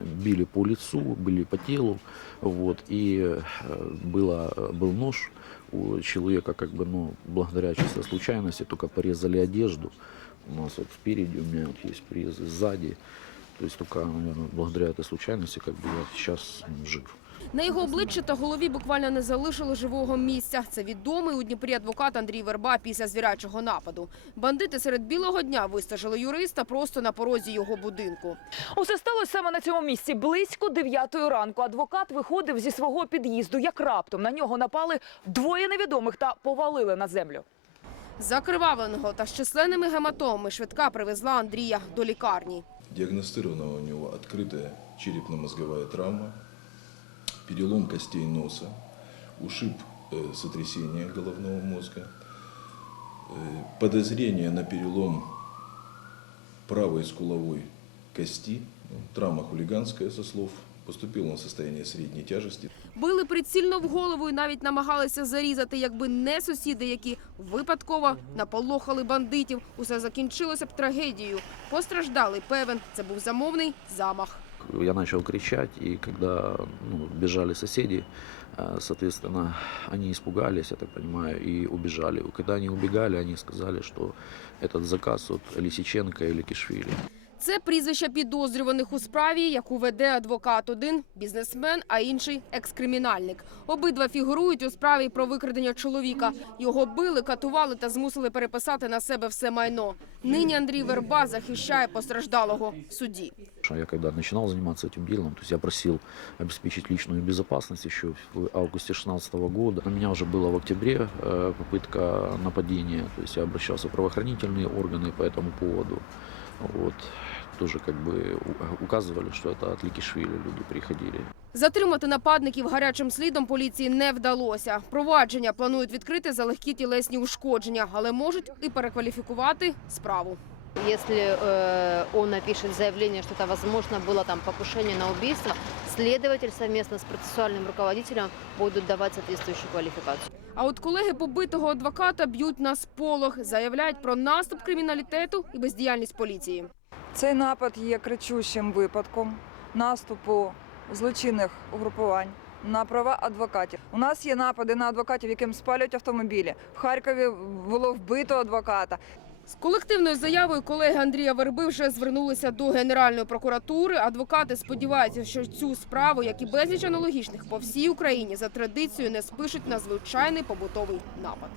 Били по лицу, били по телу, вот, и э, было, был нож у человека, как бы, ну, благодаря чисто случайности, только порезали одежду. У нас вот спереди у меня вот есть порезы, сзади. То есть только, наверное, благодаря этой случайности, как бы я сейчас м, жив. На його обличчі та голові буквально не залишили живого місця. Це відомий у Дніпрі адвокат Андрій Верба після звірячого нападу. Бандити серед білого дня вистежили юриста просто на порозі його будинку. Усе сталося саме на цьому місці. Близько дев'ятої ранку адвокат виходив зі свого під'їзду. Як раптом на нього напали двоє невідомих та повалили на землю. Закривавленого та з численними гематомами швидка привезла Андрія до лікарні. Диагностирована у него открытая черепно-мозговая травма, перелом костей носа, ушиб э, сотрясения головного мозга, э, подозрение на перелом правой скуловой кости, ну, травма хулиганская со слов, поступил он в состояние средней тяжести. Били прицільно в голову і навіть намагалися зарізати, якби не сусіди, які випадково наполохали бандитів. Усе закінчилося б трагедією. Постраждалий певен, це був замовний замах. Я начал кричать, и когда ну, бежали соседи, э, соответственно, они испугались, я так понимаю, и убежали. Когда они убегали, они сказали, что этот заказ от Лисиченко или Кишвили. Це прізвища підозрюваних у справі, яку веде адвокат. Один бізнесмен, а інший екскримінальник. Обидва фігурують у справі про викрадення чоловіка. Його били, катували та змусили переписати на себе все майно. Нині Андрій Верба захищає постраждалого в суді Что Я когда начинал заниматься этим делом, то есть я просил обеспечить личную безопасность еще в августе 2016 года. У меня уже было в октябре э, попытка нападения, то есть я обращался в правоохранительные органы по этому поводу. Вот. Тоже как бы у- указывали, что это от Ликишвили люди приходили. Затримати нападників гарячим слідом поліції не вдалося. Провадження планують відкрити за легкі тілесні ушкодження, але можуть і перекваліфікувати справу. Если э, он напишет заявление, что это возможно было там покушение на убийство, следователь совместно с процессуальным руководителем будут давать соответствующую квалификацию. А от колеги побитого адвоката б'ють на сполох, заявляють про наступ криміналітету і бездіяльність поліції. Цей напад є кричущим випадком наступу злочинних угрупувань на права адвокатів. У нас є напади на адвокатів, яким спалюють автомобілі. В Харкові було вбито адвоката. З колективною заявою колеги Андрія Верби вже звернулися до Генеральної прокуратури. Адвокати сподіваються, що цю справу, як і безліч аналогічних по всій Україні, за традицією не спишуть на звичайний побутовий напад.